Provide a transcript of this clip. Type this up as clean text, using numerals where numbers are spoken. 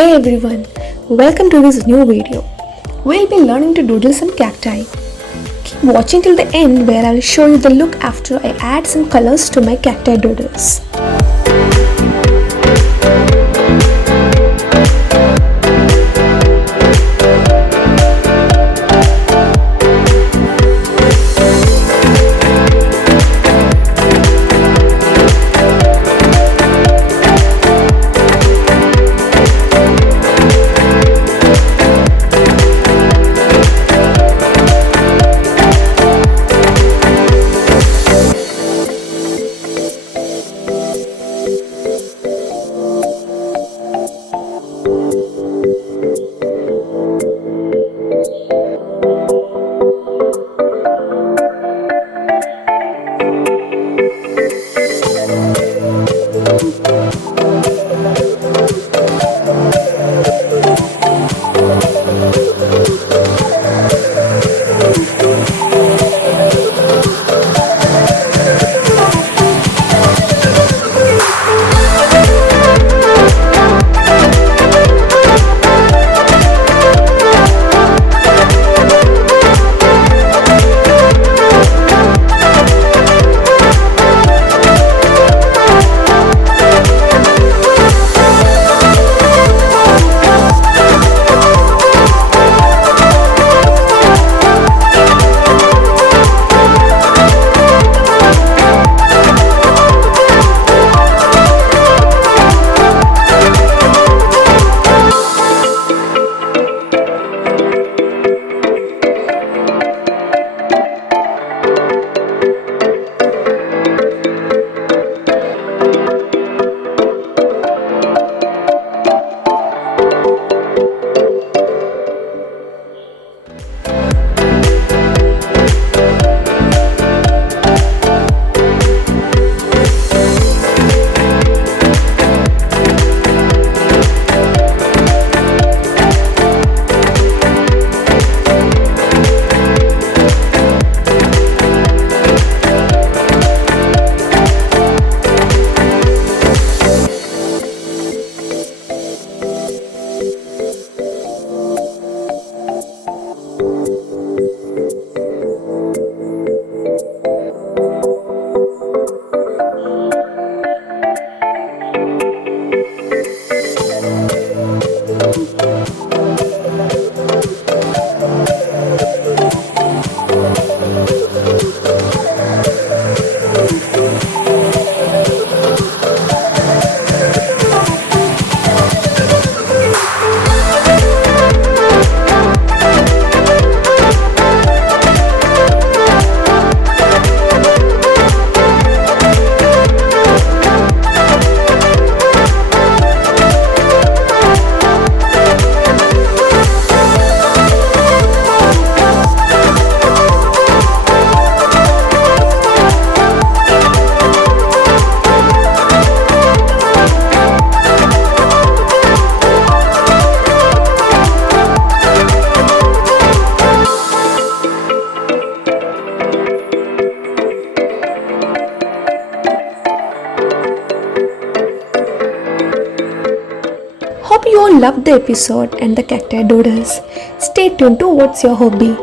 Hey everyone, welcome to this new video. We'll be learning to doodle some cacti. Keep watching till the end where I will show you the look after I add some colors to my cacti doodles. Hope you all loved the episode and the cacti doodles. Stay tuned to What's Your Hobby.